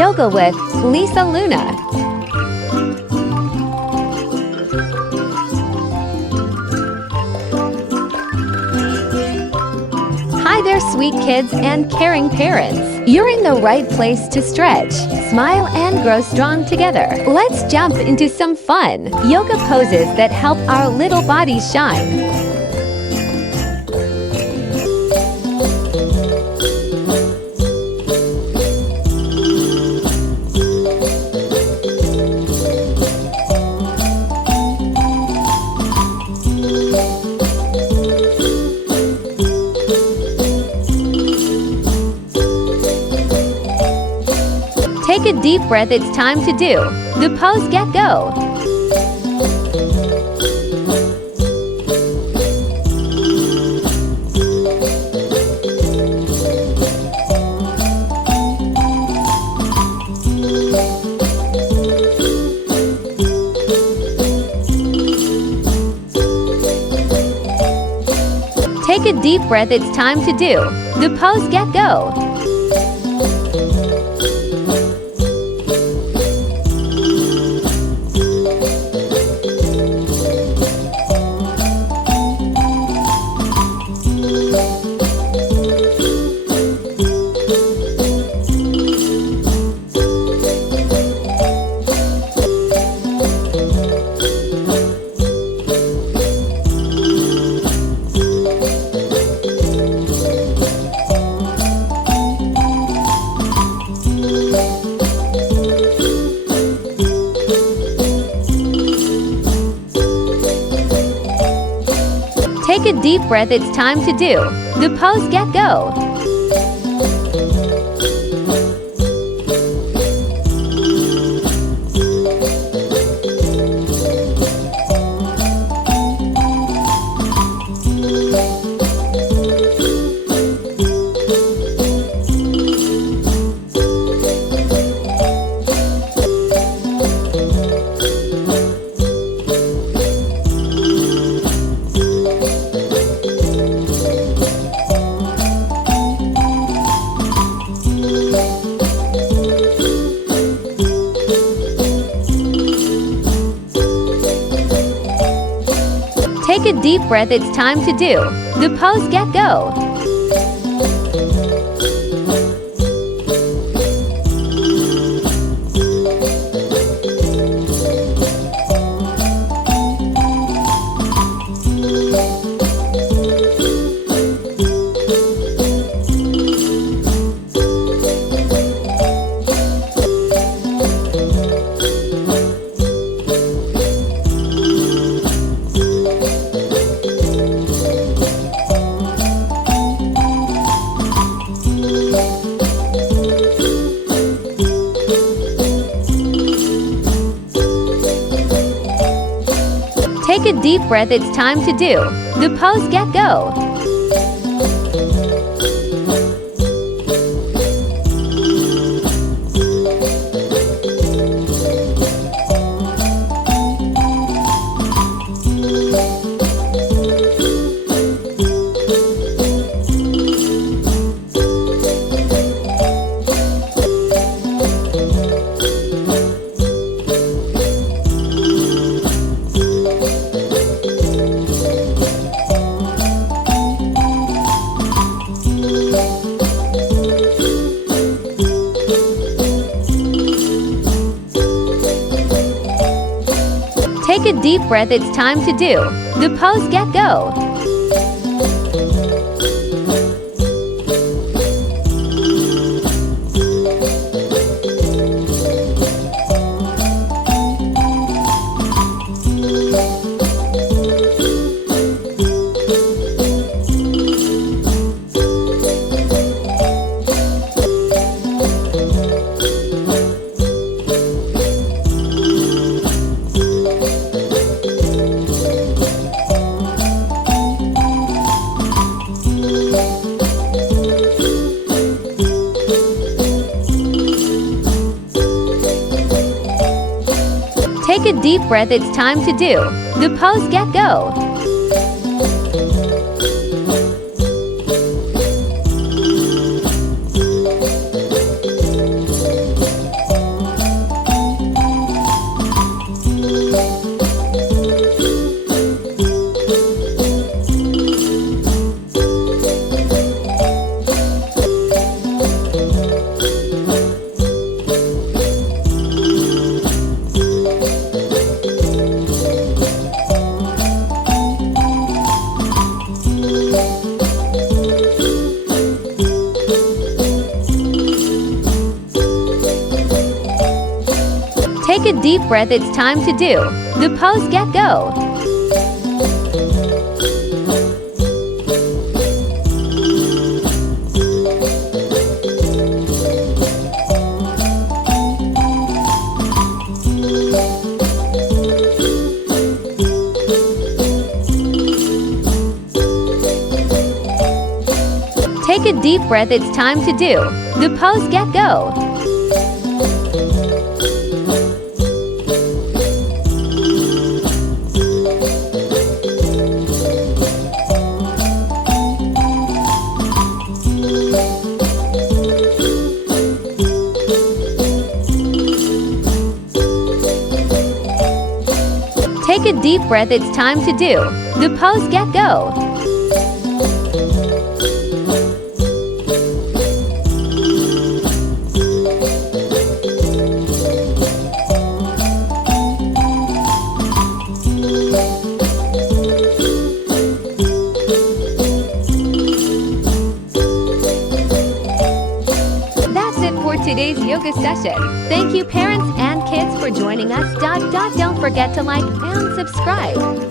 Yoga with Lisa Luna. Hi there, sweet kids and caring parents. You're in the right place to stretch, smile, and grow strong together. Let's jump into some fun yoga poses that help our little bodies shine. Take a deep breath, it's time to do the pose get go. Take a deep breath, it's time to do the pose get go. Take a deep breath, it's time to do the pose get go. Take a deep breath, it's time to do the pose get go. Take a deep breath, it's time to do the pose get go. Take a deep breath, it's time to do the pose get go. Take a deep breath, it's time to do the pose get go. Take a deep breath, it's time to do the pose get go. Take a deep breath, it's time to do the pose get go. Take a deep breath, it's time to do the pose get go. That's it for today's yoga session. Thank you parents and kids for joining us. Don't forget to like and subscribe.